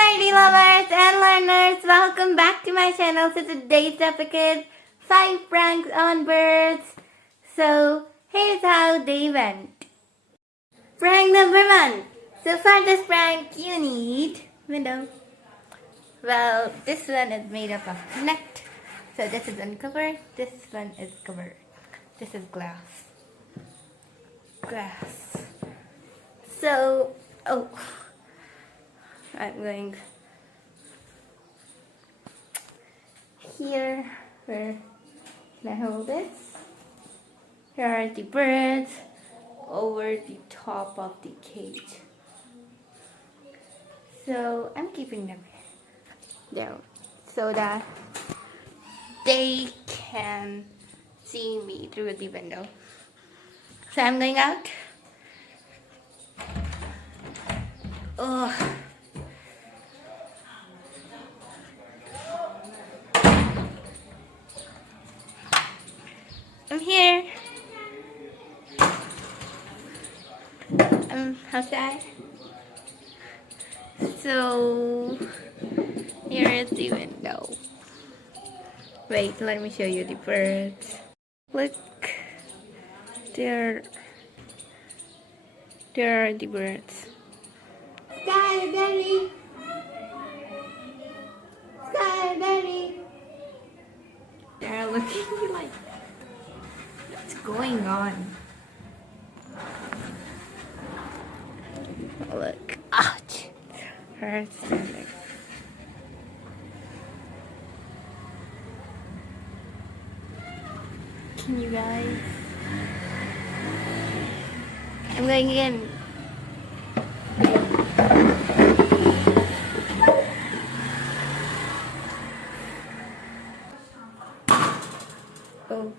mighty lovers and learners, welcome back to my channel. So today's topic is 5 pranks on birds. So here's how they went. Prank number 1. So for this prank you need window. Well, this one is made up of net. So this is uncovered, this one is covered. This is glass. Glass. So, I'm going here where can I hold this? Here are the birds over the top of the cage. So I'm keeping them there so that they can see me through the window. So I'm going out. Oh. I'm here. I'm outside. So here is the window. Wait, let me show you the birds. Look, there are the birds. Skyberry! Skyberry! They're looking like, what's going on? Oh, look. Ouch! Hurts standing. Can you guys? I'm going in. Oh.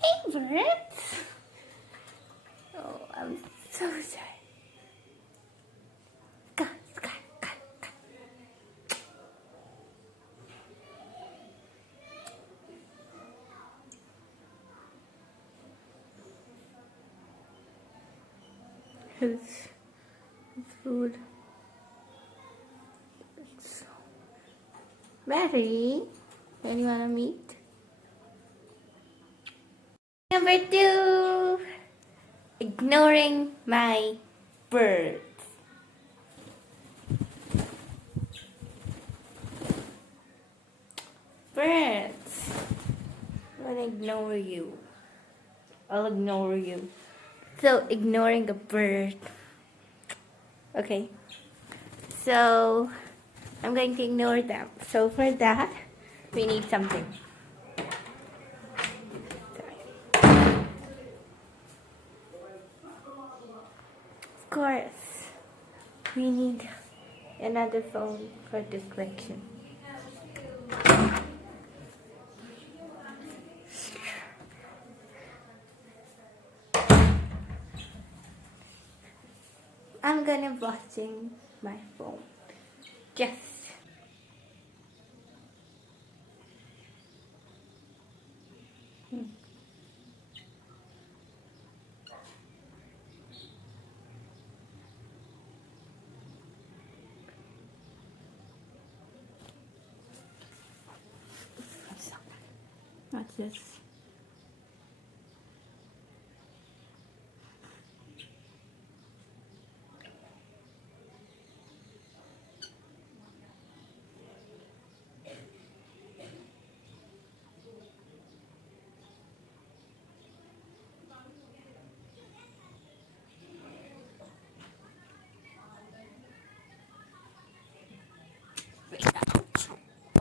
Hey, birds. Oh, I'm so sorry. His food. Mary, when you wanna meet? Number 2, ignoring my birds. Birds, I'm gonna ignore you. I'll ignore you. So, ignoring a bird. Okay. So, I'm going to ignore them. So, for that, we need something. Of course, we need another phone for this collection. I'm gonna watching my phone. Yes. What's this?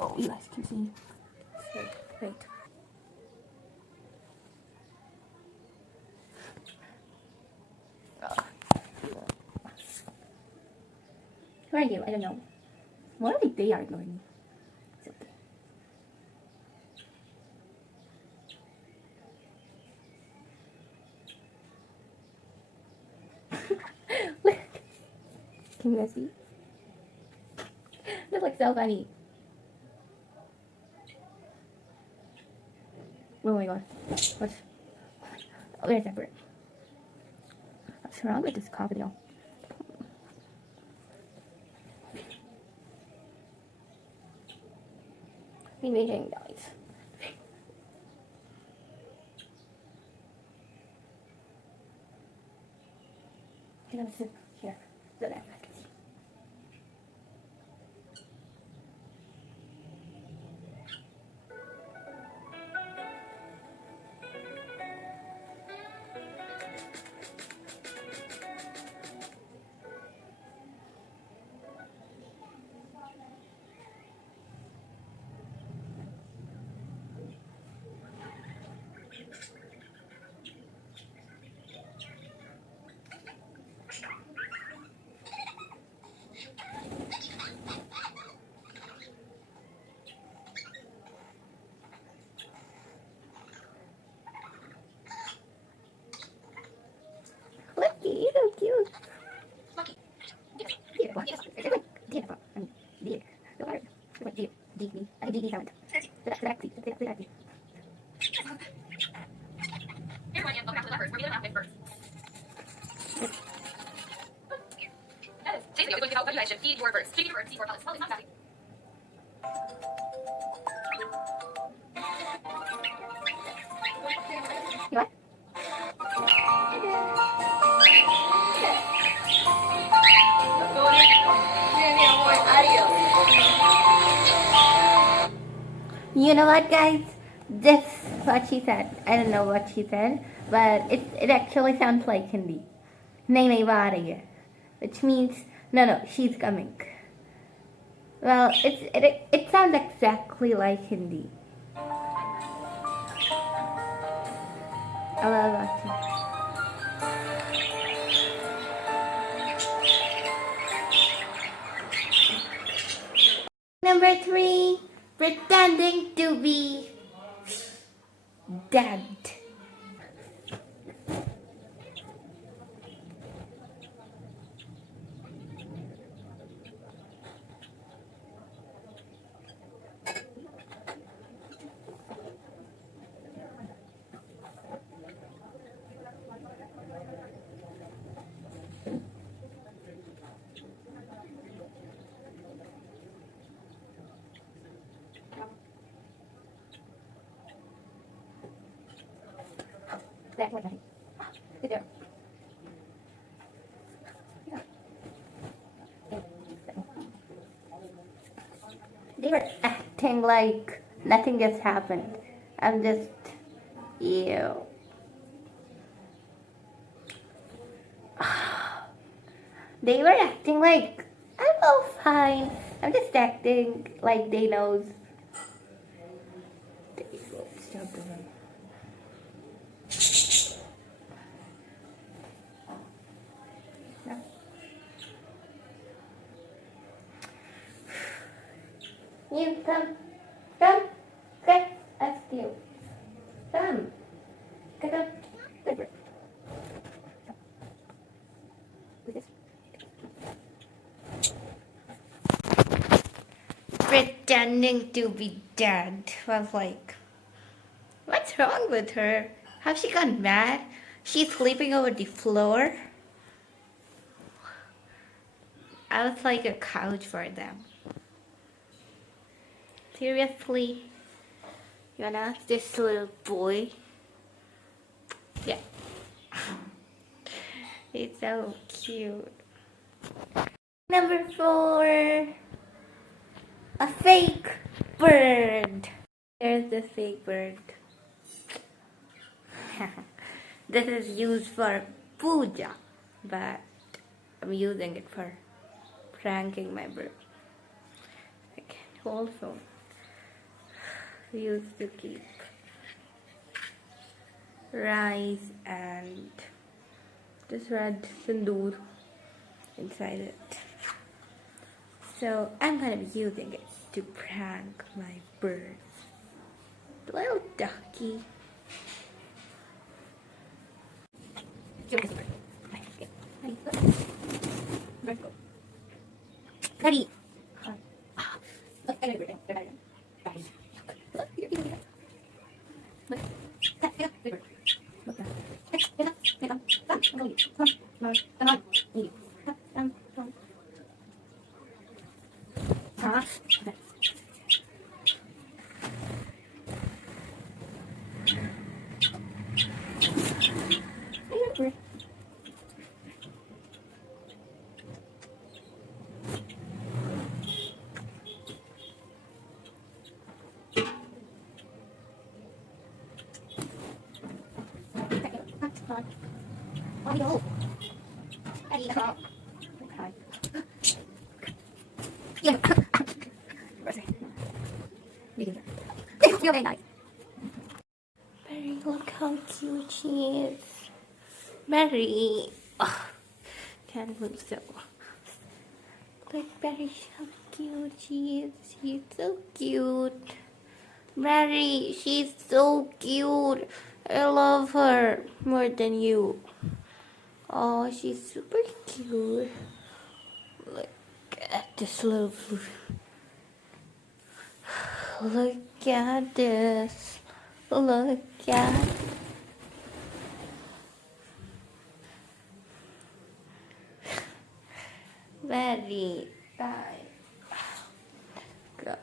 Oh, you guys can see. Wait. Where are you? I don't know. What are they are ignoring me? It's okay. Look. Can you guys see? This looks so funny. Oh my god. Where's that bird? What's wrong with this crocodile? Be waiting, guys. I'm gonna sit here so that I can see. Look, you're so cute. Dear, what? Dear, what? Dear. What, dear? Dear. I did sound. Exactly. Everyone, welcome back to the Letters, where we live out with birds. Today's video is going to be about what you guys should feed your birds. Feed your birds, feed your pellets. Well, it's not bad. What? You know what, guys? This is what she said. I don't know what she said, but it actually sounds like Hindi. Nahi ba rahi hai, which means no, she's coming. Well, it sounds exactly like Hindi. Number 3, pretending to be dead. That's what I think. Sit there. They were acting like nothing just happened. I'm just, ew. They were acting like, I'm all fine. I'm just acting like they knows. Stop the one. You come, okay, that's you. Come, good work. With this. Pretending to be dead was like, what's wrong with her? Has she gone mad? She's sleeping over the floor. I was like a couch for them. Seriously? You wanna ask this little boy? Yeah. He's so cute. Number 4. A fake bird. There's the fake bird. This is used for puja, but I'm using it for pranking my bird. Okay, also used to keep rice and this red sindoor inside it. So I'm gonna be using it to prank my birds. The little ducky. Ready. Look, on. On we go. Ready, let's go. Okay. Yeah. You're very nice. Berry, look how cute she is. Berry. Oh, can't move so. Look, Berry, how cute she is. She's so cute. Berry, she's so cute. I love her more than you. Oh, she's super cute. Look at this little. Look at this. Look at. Very nice. Girl.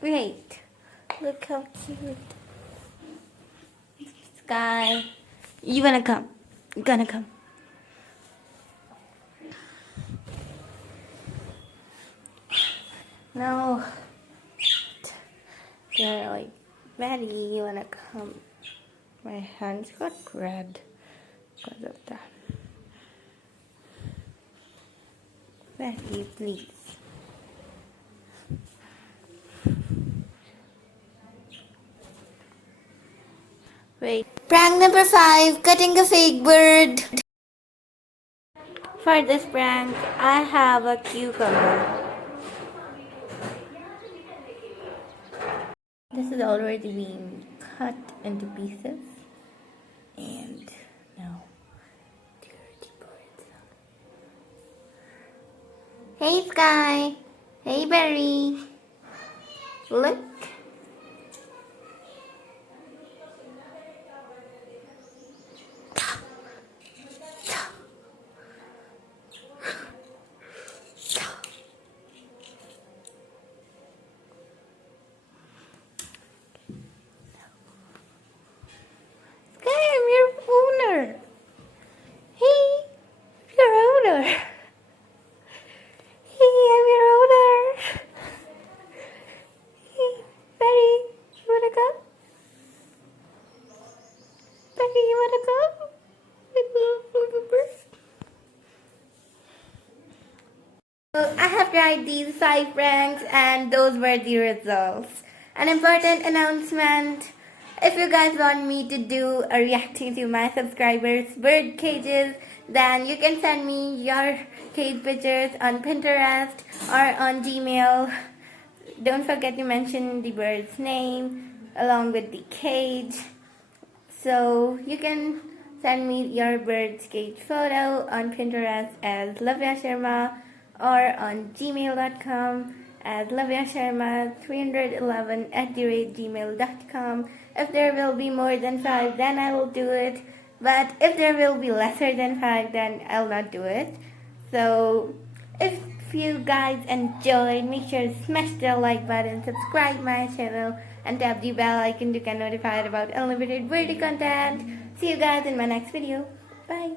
Great. Look how cute. Sky. You wanna come? You gonna come? No. They're like, Maddie, you wanna come? My hands got red because of that. Maddie, please. Wait. Prank number 5, cutting a fake bird. For this prank, I have a cucumber. This is already being cut into pieces. And now, dirty birds. Hey Sky! Hey Berry! Look! So I have tried these 5 pranks and those were the results. An important announcement. If you guys want me to do a reacting to my subscribers' bird cages, then you can send me your cage pictures on Pinterest or on Gmail. Don't forget to mention the bird's name along with the cage. So you can send me your bird's cage photo on Pinterest as Lavyasharma or on gmail.com as lavyasharma311@gmail.com. If there will be more than 5, then I will do it. But if there will be lesser than 5, then I'll not do it. So if you guys enjoyed, make sure to smash the like button, subscribe my channel, and tap the bell icon to get notified about unlimited video content. See you guys in my next video. Bye.